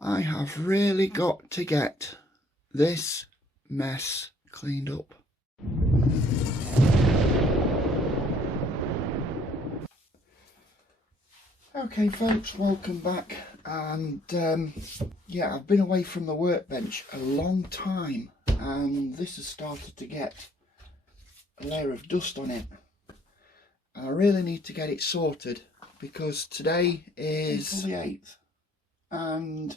I have really got to get this mess cleaned up. Okay folks, welcome back, and yeah, I've been away from the workbench a long time and this has started to get a layer of dust on it. I really need to get it sorted because today is the 8th and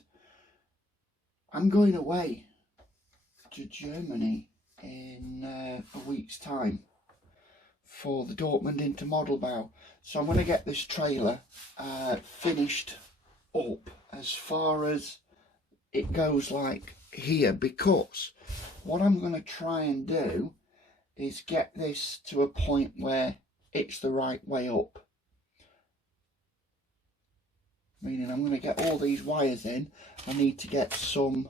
I'm going away to Germany in a week's time for the Dortmund Intermodelbau. So I'm going to get this trailer finished up as far as it goes like here, because what I'm going to try and do is get this to a point where it's the right way up. Meaning I'm going to get all these wires in. I need to get some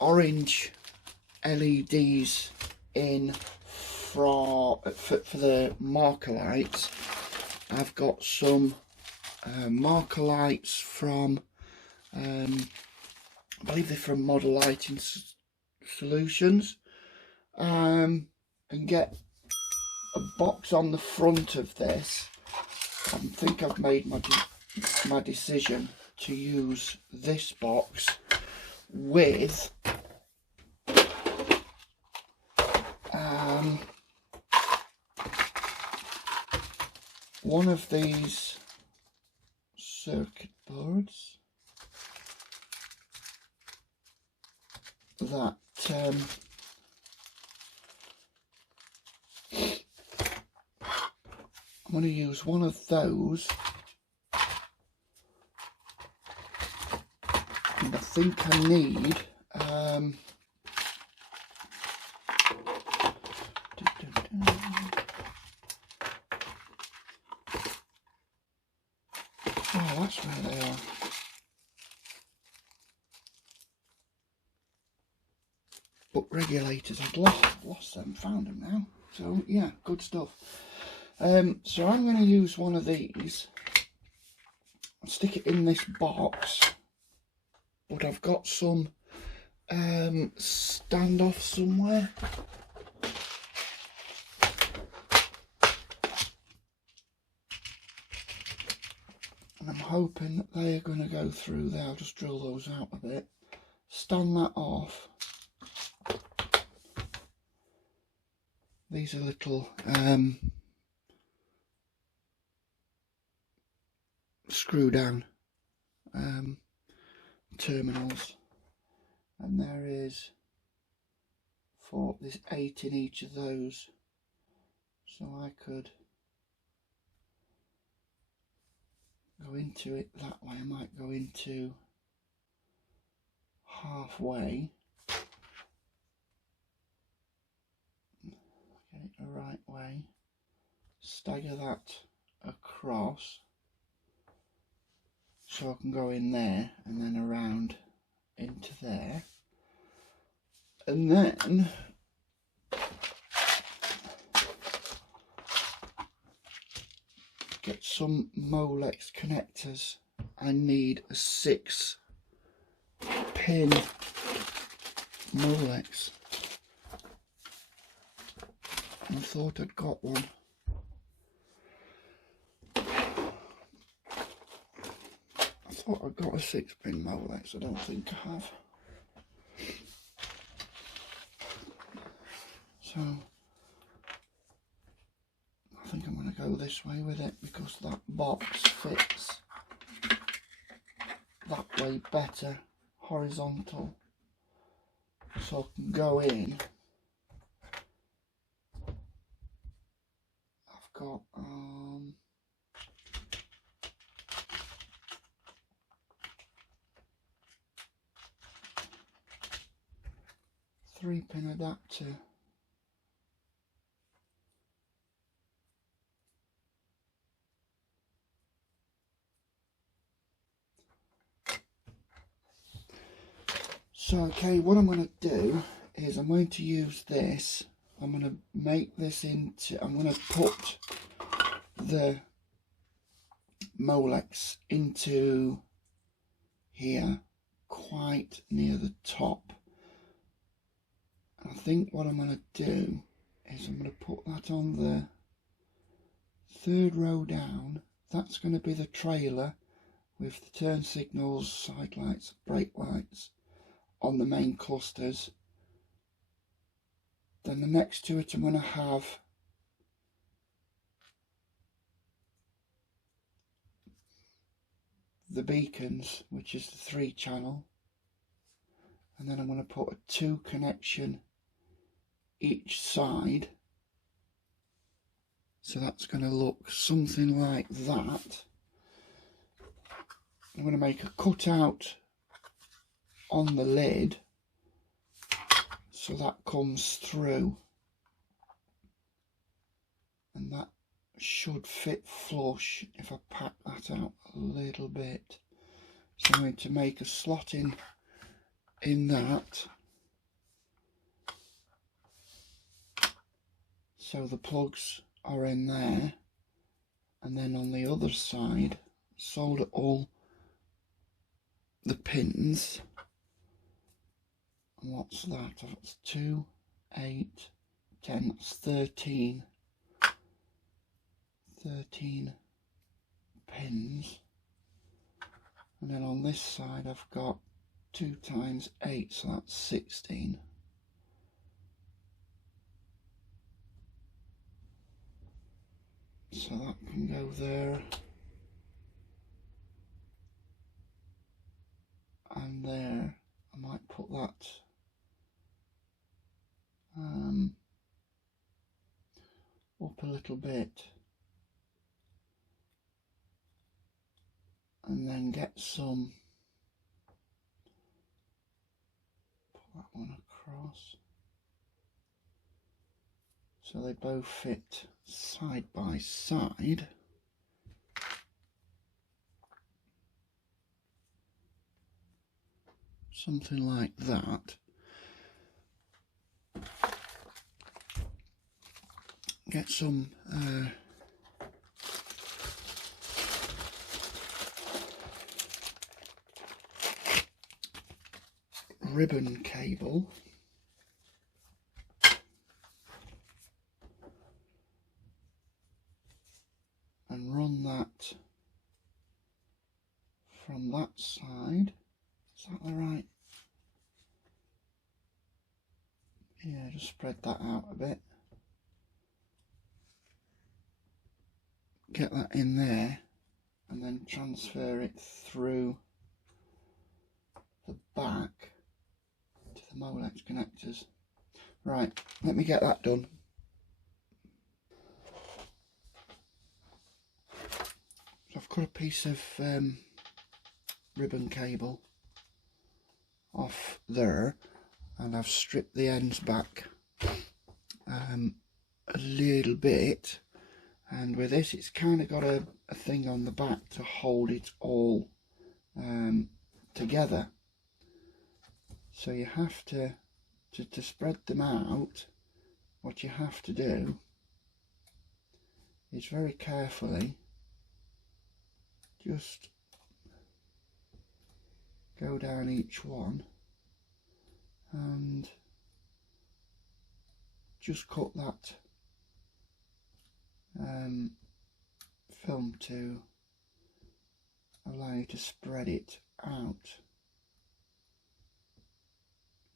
orange LEDs in for the marker lights. I've got some marker lights from I believe they're from Model Lighting Solutions, and get a box on the front of this. I think I've made my decision to use this box with one of these circuit boards that I'm going to use one of those, and I think I need oh, that's where they are. But regulators, I've lost them, found them now. So yeah, good stuff. So I'm going to use one of these, stick it in this box, but I've got some standoff somewhere. And I'm hoping that they are going to go through there. I'll just drill those out a bit, stand that off. These are little screw down terminals, and there's 8 in each of those, so I could go into it that way. I might go into halfway, get it the right way, stagger that across so I can go in there and then around into there, and then get some Molex connectors. I need a 6-pin Molex. I thought I'd got one. I thought I got a 6-pin Molex. I don't think I have. So I think I'm going to go this way with it because that box fits that way better, horizontal, so I can go in. I've got 3-pin adapter. So okay, what I'm going to do is I'm going to use this. I'm going to make this into, I'm going to put the Molex into here, quite near the top. I think what I'm going to do is I'm going to put that on the third row down. That's going to be the trailer with the turn signals, side lights, brake lights on the main clusters. Then the next to it I'm going to have the beacons, which is the 3-channel, and then I'm going to put a 2 connection each side. So that's going to look something like that. I'm going to make a cutout on the lid so that comes through, and that should fit flush if I pack that out a little bit. So I'm going to make a slot in that, so the plugs are in there, and then on the other side solder all the pins. And what's that? That's 2, 8, 10, that's 13 pins. And then on this side I've got 2 times 8, so that's 16. So that can go there and there. I might put that up a little bit, and then get some, put that one across, so they both fit side by side. Something like that. Get some ribbon cable, and run that from that side. Is that the right? Yeah, just spread that out a bit. Get that in there, and then transfer it through the back to the Molex connectors. Right, let me get that done. So I've cut a piece of ribbon cable off there, and I've stripped the ends back a little bit, and with this it's kind of got a thing on the back to hold it all together. So you have to spread them out, what you have to do is very carefully just go down each one and just cut that film to allow you to spread it out.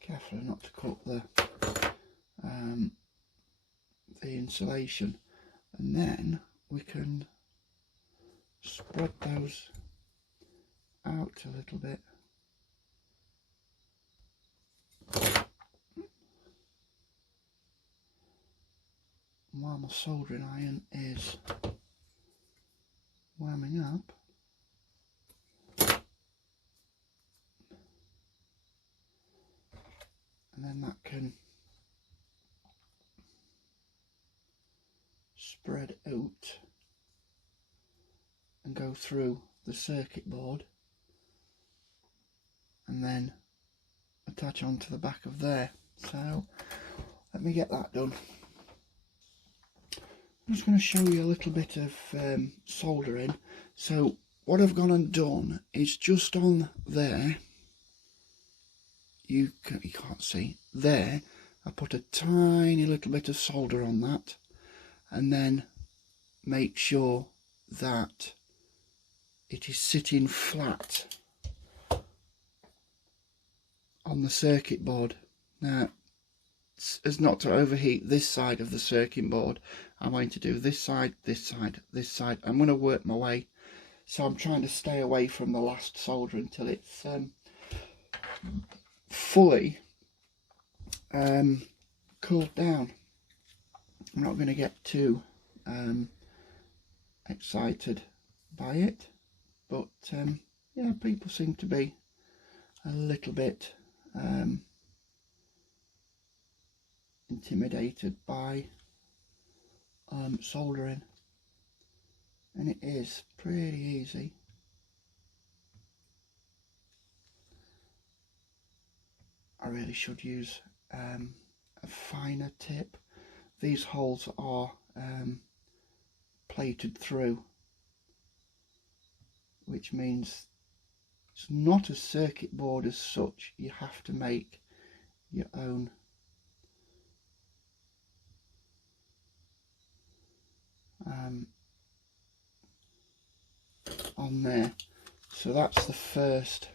Careful not to cut the insulation, and then we can spread those out a little bit. And while my soldering iron is warming up, and then that can spread out and go through the circuit board, and then attach onto the back of there. So let me get that done. I'm just going to show you a little bit of soldering. So what I've gone and done is just on there, you can't see, there I put a tiny little bit of solder on that, and then make sure that it is sitting flat on the circuit board. Now, as not to overheat this side of the circuit board, I'm going to do this side, this side, this side. I'm going to work my way, so I'm trying to stay away from the last solder until it's fully cooled down. I'm not going to get too excited by it, but yeah, people seem to be a little bit intimidated by soldering, and it is pretty easy. I really should use a finer tip. These holes are plated through, which means it's not a circuit board as such. You have to make your own on there. So that's the first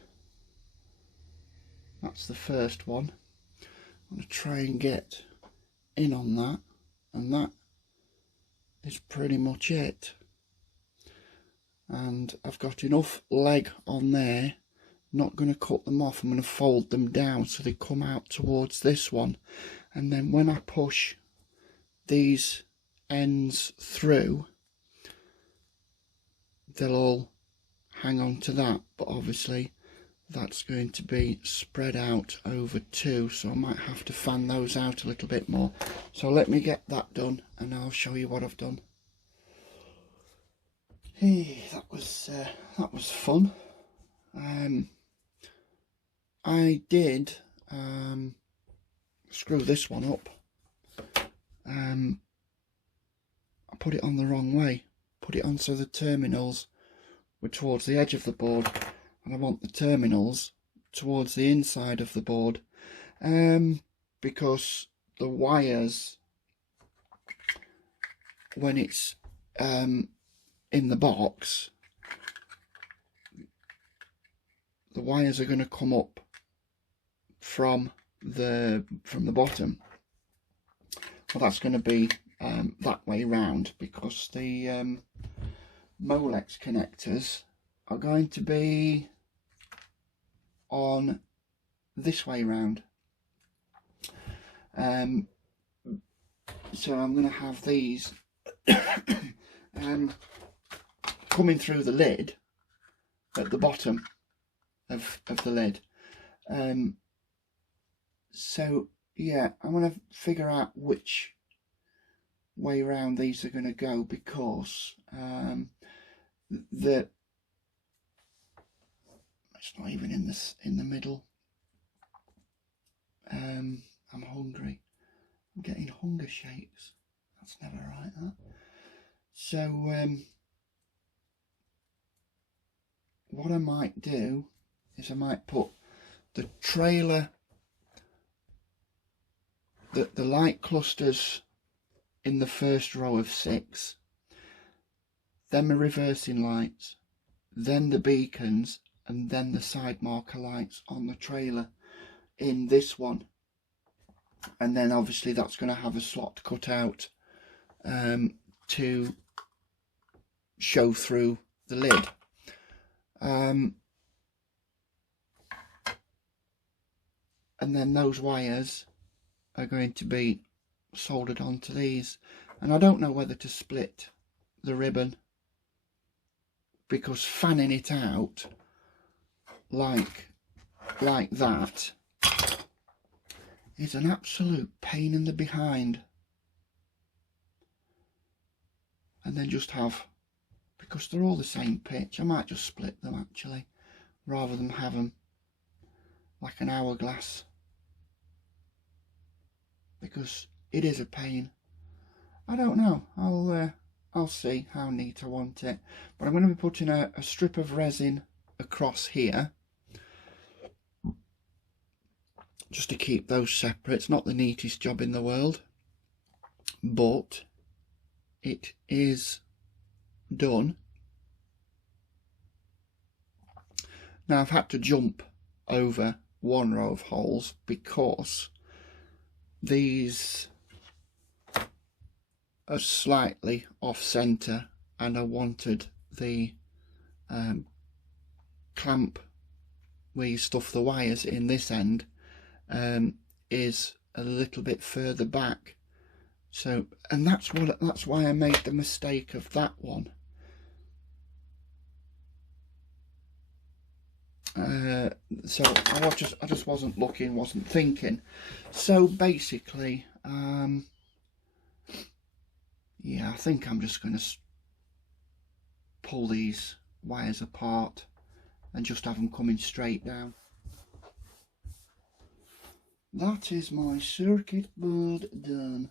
one. I'm going to try and get in on that, and that is pretty much it. And I've got enough leg on there, not going to cut them off. I'm going to fold them down so they come out towards this one, and then when I push these ends through, they'll all hang on to that, but obviously that's going to be spread out over two, so I might have to fan those out a little bit more. So let me get that done and I'll show you what I've done. Hey, that was fun. I did screw this one up. I put it on the wrong way. Put it on so the terminals were towards the edge of the board, and I want the terminals towards the inside of the board, because the wires, when it's in the box, the wires are going to come up from the bottom. Well, that's going to be that way round, because the Molex connectors are going to be on this way round. So I'm going to have these coming through the lid at the bottom of the lid. So yeah, I'm going to figure out which way round these are going to go, because it's not even in the middle. I'm hungry. I'm getting hunger shakes. That's never right, huh? So what I might do is I might put the trailer, the light clusters in the first row of 6, then the reversing lights, then the beacons, and then the side marker lights on the trailer in this one. And then obviously that's going to have a slot cut out to show through the lid. And then those wires are going to be soldered onto these, and I don't know whether to split the ribbon, because fanning it out like that is an absolute pain in the behind. And then just have, because they're all the same pitch, I might just split them actually, rather than have them like an hourglass, because it is a pain. I don't know. I'll see how neat I want it. But I'm going to be putting a strip of resin across here, just to keep those separate. It's not the neatest job in the world, but it is done. Now I've had to jump over one row of holes because these are slightly off centre, and I wanted the clamp where you stuff the wires in this end is a little bit further back. So, and that's why I made the mistake of that one. So I just wasn't looking, wasn't thinking. So basically, yeah, I think I'm just going to pull these wires apart and just have them coming straight down. That is my circuit board done.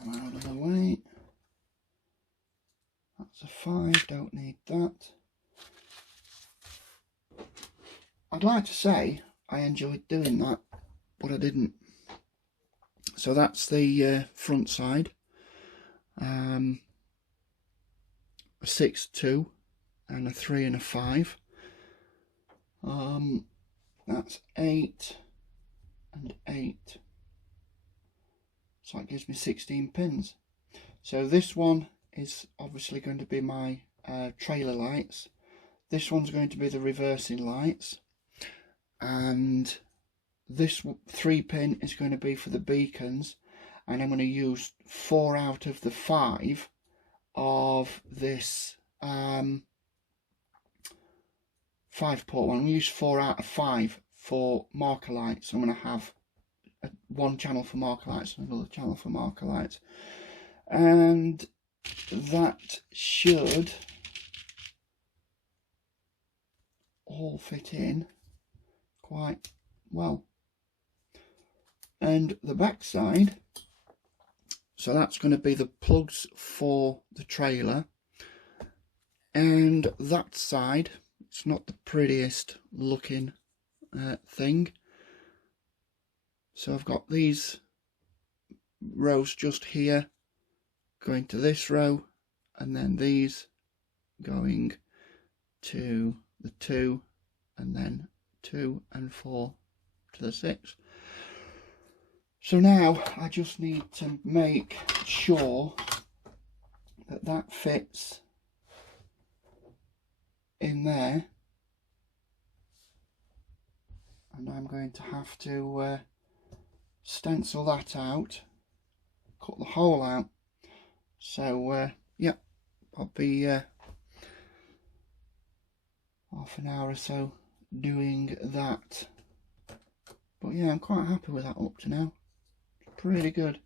And out of the way. That's a 5, don't need that. I'd like to say I enjoyed doing that, but I didn't. So that's the front side. A 6, 2 and a 3 and a 5. That's 8 and 8. So that gives me 16 pins. So this one is obviously going to be my trailer lights. This one's going to be the reversing lights. And this 3-pin is going to be for the beacons. And I'm going to use 4 out of the 5 of this 5-port one. I'm going to use 4 out of 5 for marker lights. I'm going to have one channel for marker lights and another channel for marker lights, and that should all fit in quite well. And the back side, so that's going to be the plugs for the trailer, and that side, it's not the prettiest looking thing. So I've got these rows just here going to this row, and then these going to the 2, and then 2 and 4 to the 6. So now I just need to make sure that that fits in there, and I'm going to have to stencil that out, cut the hole out. So yeah, I'll be half an hour or so doing that. But yeah, I'm quite happy with that up to now. It's pretty good.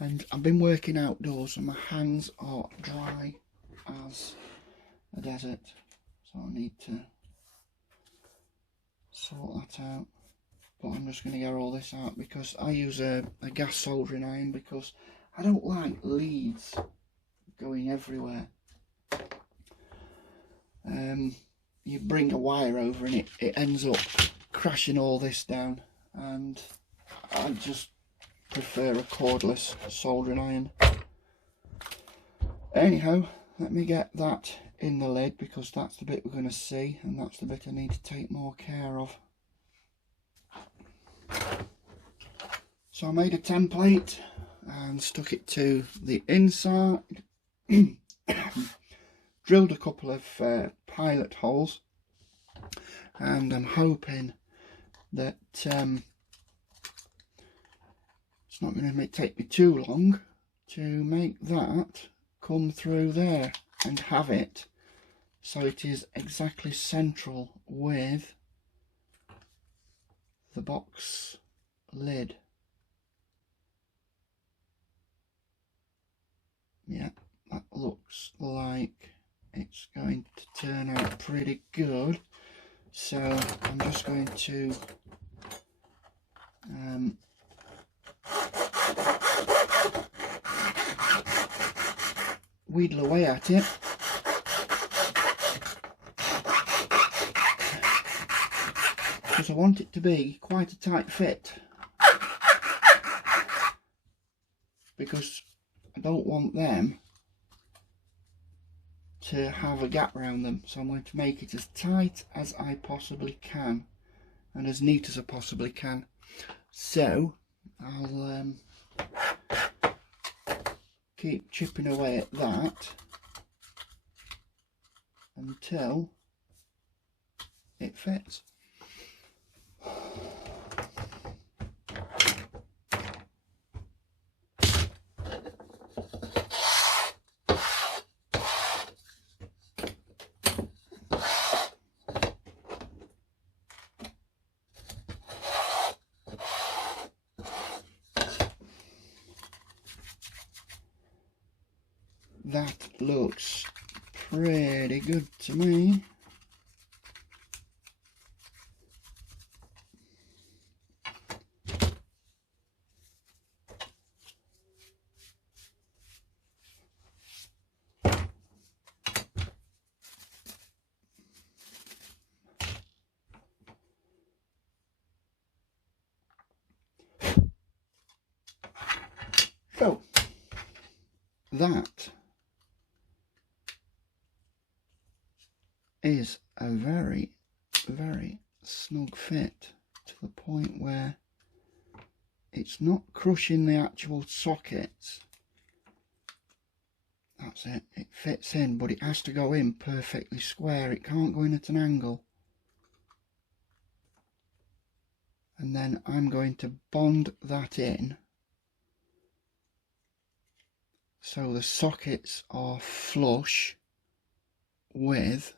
And I've been working outdoors and my hands are dry as a desert, so I need to sort that out. But I'm just going to get all this out because I use a gas soldering iron, because I don't like leads going everywhere. You bring a wire over and it ends up crashing all this down, and I just prefer a cordless soldering iron. Anyhow, let me get that in the lid, because that's the bit we're going to see, and that's the bit I need to take more care of. So I made a template and stuck it to the inside, drilled a couple of pilot holes, and I'm hoping that it's not going to take me too long to make that come through there and have it so it is exactly central with the box lid. Yeah, that looks like it's going to turn out pretty good. So I'm just going to wheedle away at it. Because I want it to be quite a tight fit. Because I don't want them to have a gap around them, so I'm going to make it as tight as I possibly can and as neat as I possibly can. So I'll keep chipping away at that until it fits. That looks pretty good to me. So that is a very, very snug fit, to the point where it's not crushing the actual sockets. That's it, it fits in, but it has to go in perfectly square. It can't go in at an angle. And then I'm going to bond that in so the sockets are flush with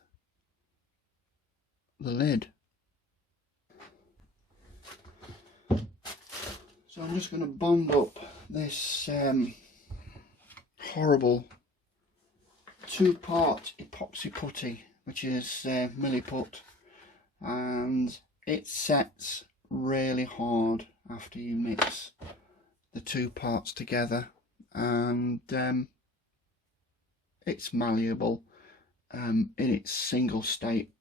the lid. So I'm just going to bond up this horrible 2-part epoxy putty, which is milliput, and it sets really hard after you mix the 2 parts together, and it's malleable in its single state.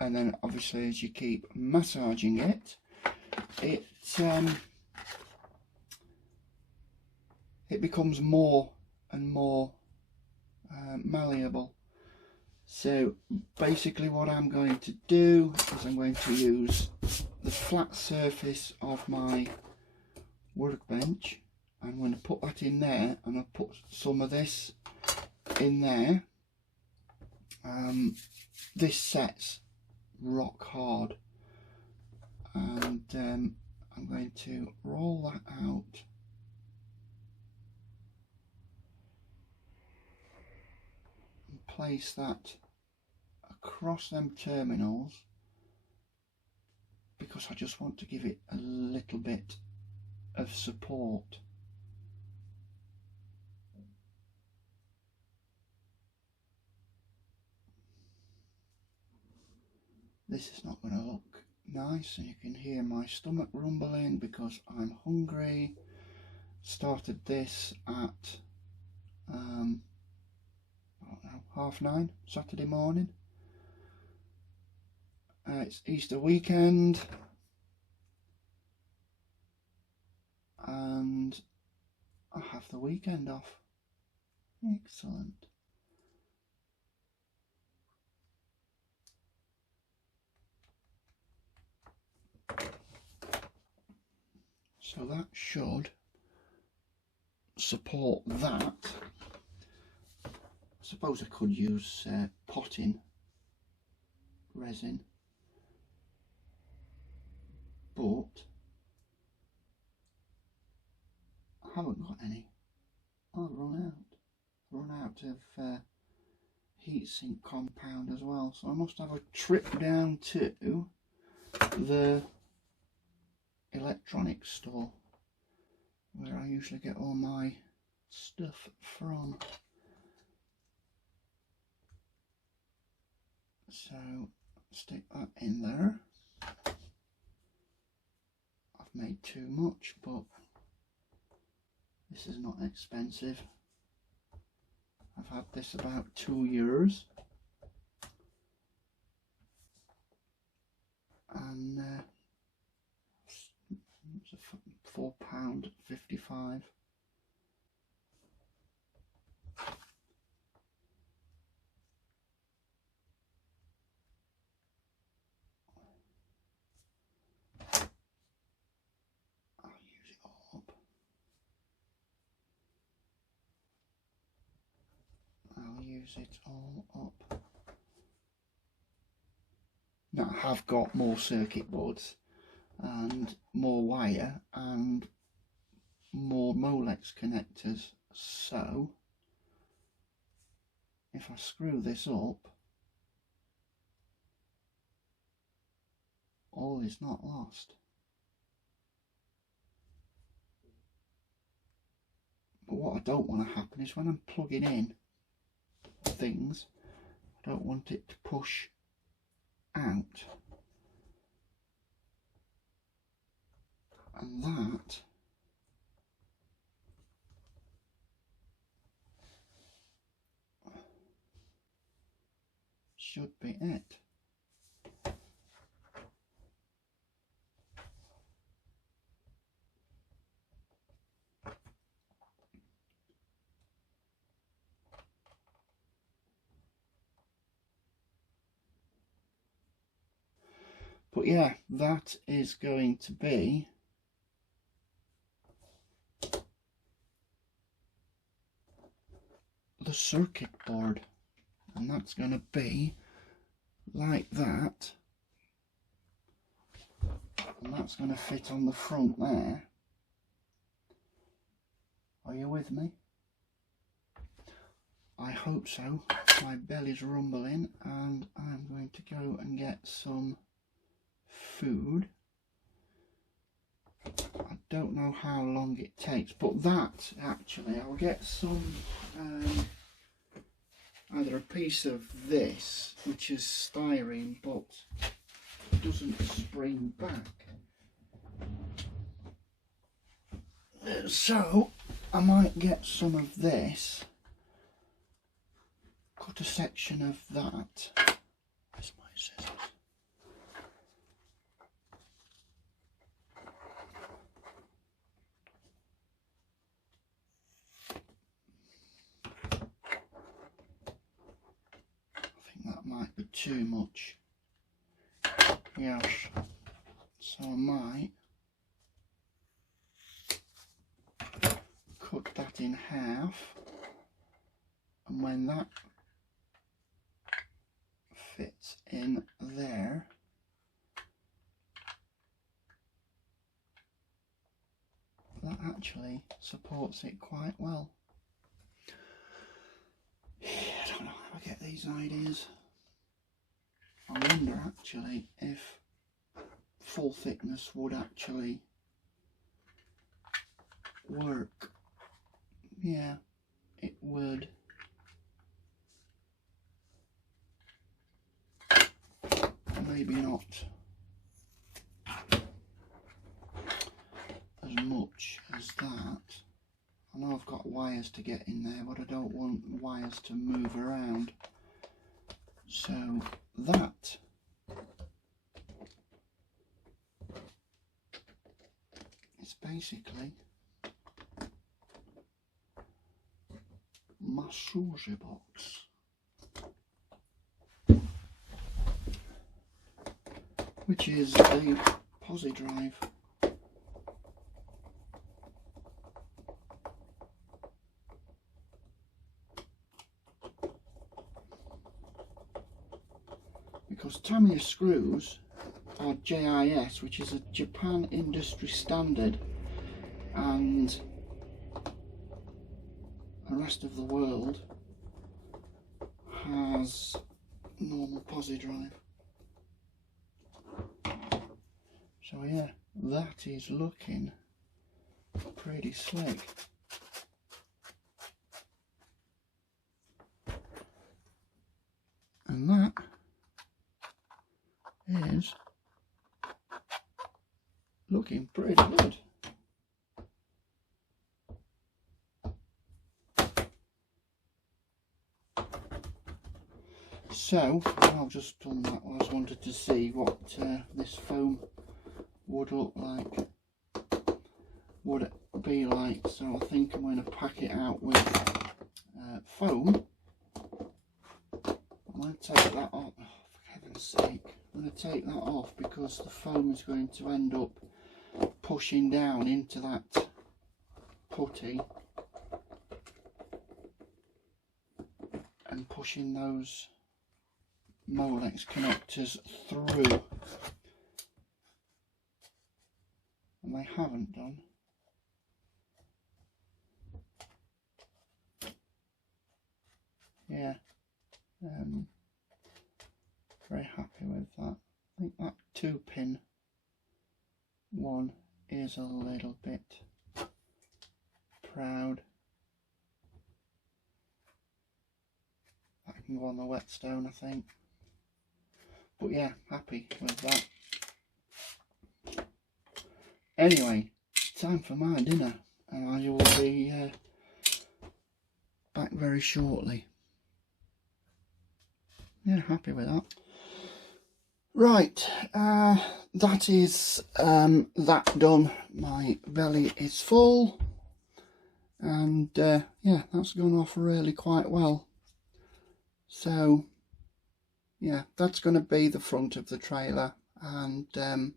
And then obviously as you keep massaging it, it becomes more and more malleable. So basically what I'm going to do is I'm going to use the flat surface of my workbench. I'm going to put that in there, and I'll put some of this in there. This sets rock hard, and I'm going to roll that out and place that across them terminals, because I just want to give it a little bit of support. This is not going to look nice, and you can hear my stomach rumbling because I'm hungry. Started this at I don't know, 9:30 Saturday morning. It's Easter weekend, and I have the weekend off. Excellent. So that should support that. I suppose I could use potting resin, but I haven't got any. I'll run out of heatsink compound as well, so I must have a trip down to the electronics store where I usually get all my stuff from. So stick that in there. I've made too much, but this is not expensive. I've had this about 2 years, and it's a £4.55. I'll use it all up. Now I have got more circuit boards and more wire and more Molex connectors, so if I screw this up, all is not lost. But what I don't want to happen is when I'm plugging in things, I don't want it to push out, and that should be it. But yeah, that is going to be the circuit board, and that's going to be like that, and that's going to fit on the front there. Are you with me? I hope so. My belly's rumbling and I'm going to go and get some food. I don't know how long it takes, but that actually I'll get some either a piece of this, which is styrene but doesn't spring back, so I might get some of this, cut a section of that. Where's my scissors? That might be too much. Yes, so I might cut that in half, and when that fits in there, that actually supports it quite well. I don't know how I get these ideas. I wonder actually if full thickness would actually work. Yeah, it would. Maybe not as much as that. I know I've got wires to get in there, but I don't want wires to move around. So that is basically my saucer box, which is the posi drive. Because Tamiya screws are JIS, which is a Japan industry standard, and the rest of the world has normal posi drive. So yeah, that is looking pretty slick. And that is looking pretty good. So I've just done that. I just wanted to see what this foam would look like, would it be like. So I think I'm going to pack it out with foam. I'm going to take that off. Oh, for heaven's sake, I'm going to take that off because the foam is going to end up pushing down into that putty and pushing those Molex connectors through, and they haven't done. Yeah, very happy with that. I think that 2-pin one is a little bit proud. That can go on the whetstone, I think. But yeah, happy with that. Anyway, time for my dinner, and I will be back very shortly. Yeah, happy with that. Right, that is that done. My belly is full, and yeah, that's gone off really quite well. So yeah, that's going to be the front of the trailer, and at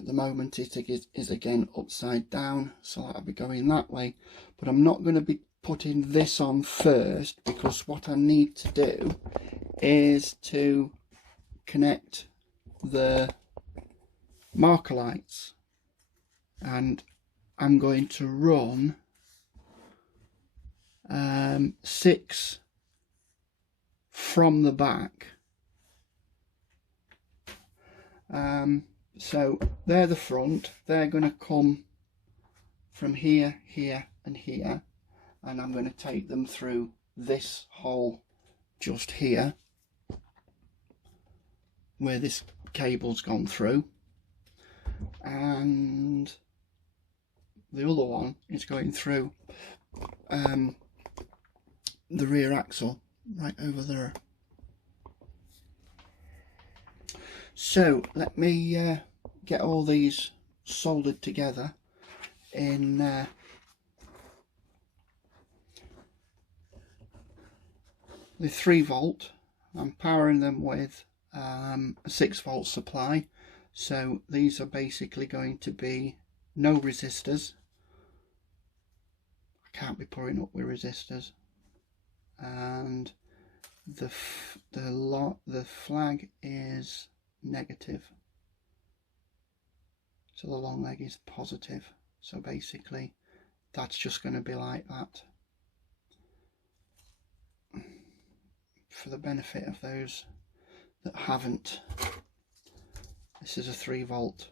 the moment it is again upside down, so that'll be going that way. But I'm not going to be putting this on first, because what I need to do is to connect the marker lights, and I'm going to run 6 from the back. So they're the front, they're going to come from here, here and here, and I'm going to take them through this hole just here where this cable's gone through, and the other one is going through the rear axle right over there. So let me get all these soldered together in the 3-volt. I'm powering them with a 6-volt supply, so these are basically going to be no resistors. I can't be pouring up with resistors, and the flag is negative, so the long leg is positive. So basically that's just going to be like that. For the benefit of those that haven't, this is a 3-volt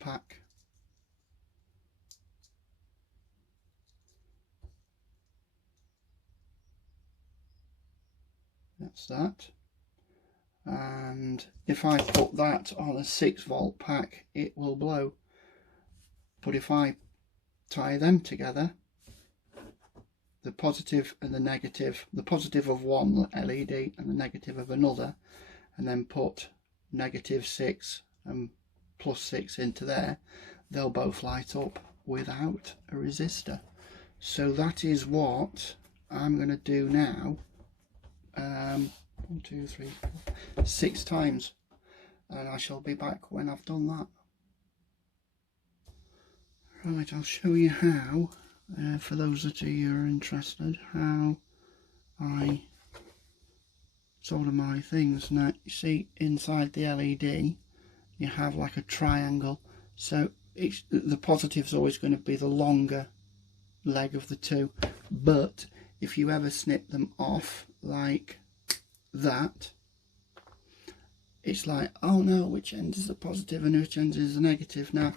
pack. That's that. And if I put that on a 6-volt pack, it will blow. But if I tie them together, the positive and the negative, the positive of one LED and the negative of another, and then put -6 and +6 into there, they'll both light up without a resistor. So that is what I'm going to do now. 1, 2, 3, 4, 6 times, and I shall be back when I've done that. Right, I'll show you how, for those of you who are interested, how I solder my things. Now you see inside the LED you have like a triangle, so the positive is always going to be the longer leg of the two, but if you ever snip them off like that, it's like, oh no, which end is the positive and which end is the negative. Now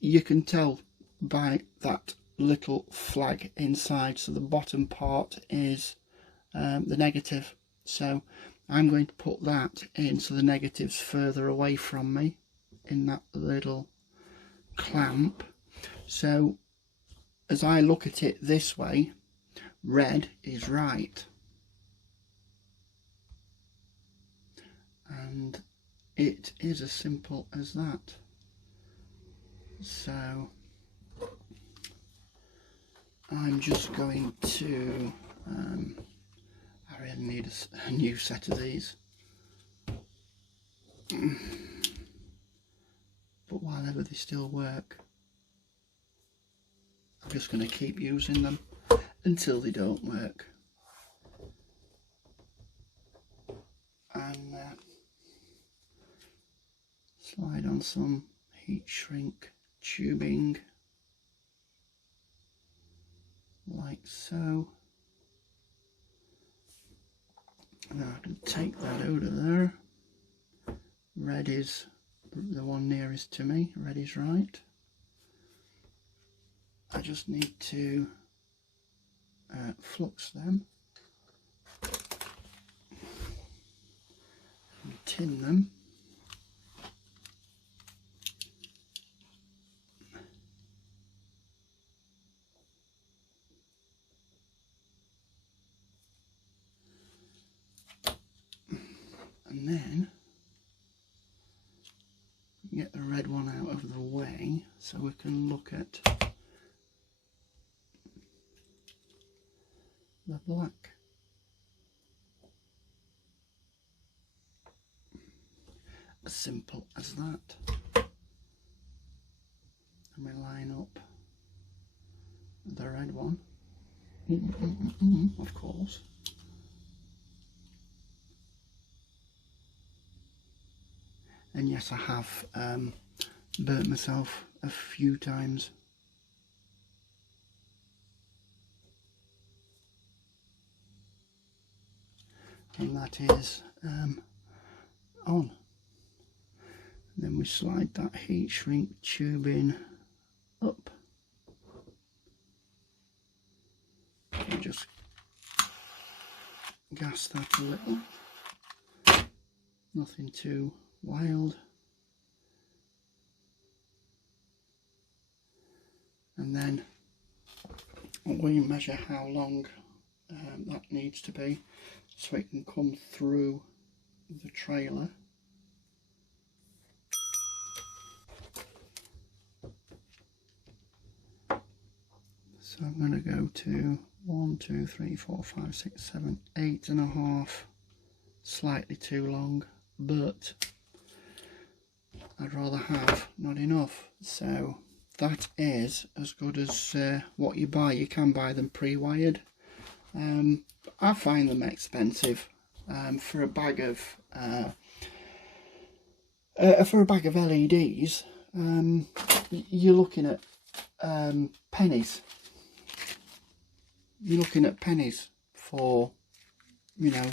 you can tell by that little flag inside, so the bottom part is the negative, so I'm going to put that in so the negative's further away from me in that little clamp. So as I look at it this way, red is right, and it is as simple as that. So I'm just going to I really need a new set of these, but while ever they still work, I'm just going to keep using them until they don't work. And slide on some heat shrink tubing like so. Now I can take that out of there. Red is the one nearest to me, red is right. I just need to flux them and tin them. And then get the red one out of the way so we can look at the black. As simple as that. And we line up the red one, of course. And yes, I have burnt myself a few times. And that is on. Then we slide that heat shrink tubing up. And just gas that a little. Nothing too wild. And then we measure how long that needs to be so it can come through the trailer. So I'm going to go to 1, 2, 3, 4, 5, 6, 7, 8.5. Slightly too long, but I'd rather have not enough. So that is as good as what you buy. You can buy them pre-wired. I find them expensive for a bag of LEDs. You're looking at pennies. You're looking at pennies for, you know,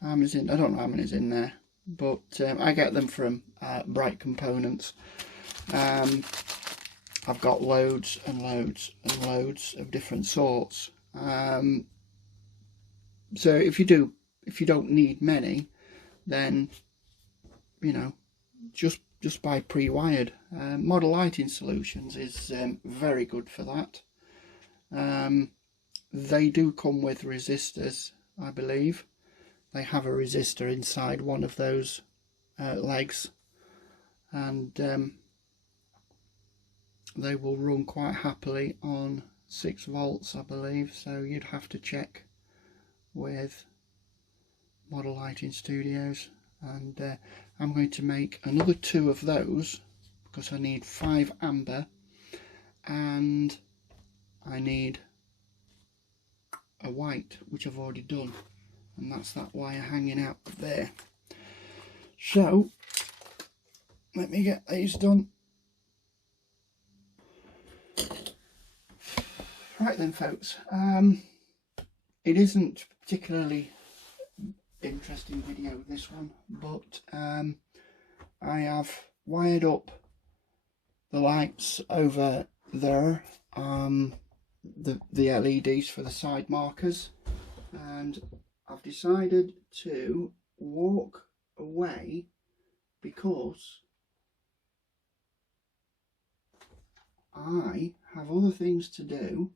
how many's in, I don't know how many's in there, but I get them from Bright Components. I've got loads and loads and loads of different sorts. So if you don't need many, then, you know, just buy pre-wired. Model Lighting Solutions is very good for that. They do come with resistors, I believe. They have a resistor inside one of those legs, and they will run quite happily on 6 volts, I believe. So you'd have to check with Model Lighting Studios. And I'm going to make another 2 of those because I need 5 amber and I need a white, which I've already done, and that's that wire hanging out there. So let me get these done. Right then, folks, it isn't particularly interesting video, this one, but I have wired up the lights over there, the LEDs for the side markers, and I've decided to walk away because I have other things to do,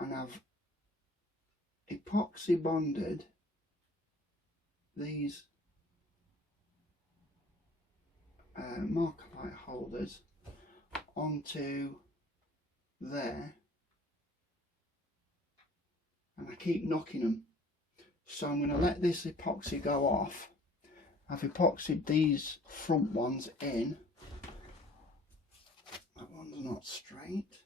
and I've epoxy bonded these Markerite holders onto there, and I keep knocking them. So I'm going to let this epoxy go off. I've epoxied these front ones in. That one's not straight.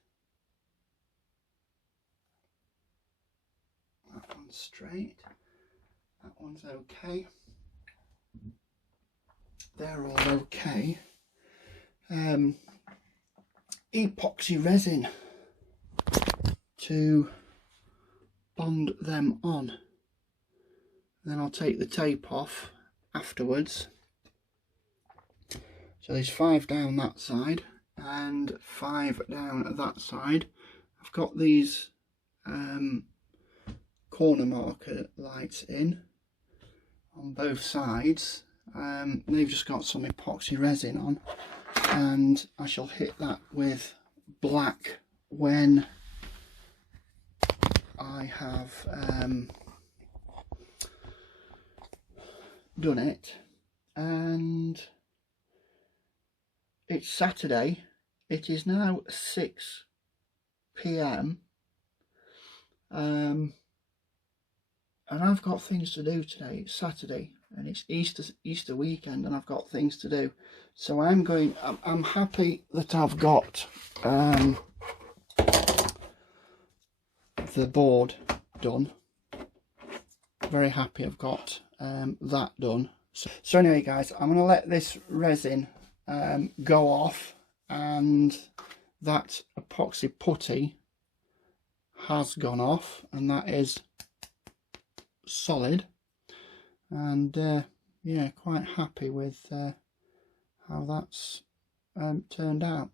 That one's straight. That one's okay. They're all okay. Epoxy resin to bond them on. Then I'll take the tape off afterwards. So there's 5 down that side and 5 down that side. I've got these corner marker lights in on both sides. They've just got some epoxy resin on, and I shall hit that with black when I have done it. And it's Saturday. It is now 6 PM. And I've got things to do today. It's Saturday and it's Easter weekend, and I've got things to do. So I'm happy that I've got the board done. Very happy I've got that done. So anyway guys, I'm going to let this resin go off, and that epoxy putty has gone off, and that is solid. And yeah, quite happy with how that's turned out.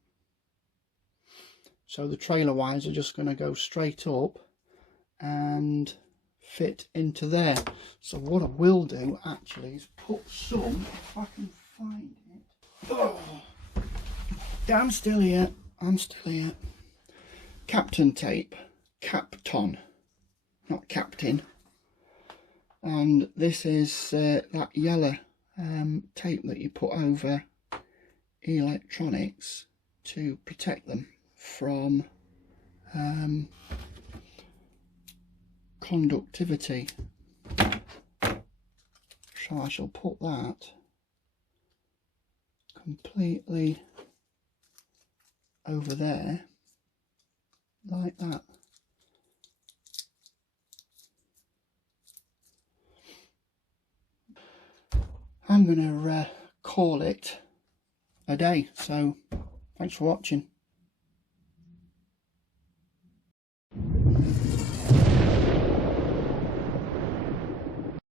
So the trailer wires are just going to go straight up and fit into there. So what I will do actually is put some, if I can find it. Oh, I'm still here. Captain tape, Capton, not Captain. And this is that yellow tape that you put over electronics to protect them from conductivity. So I shall put that completely over there like that. I'm going to call it a day. So thanks for watching.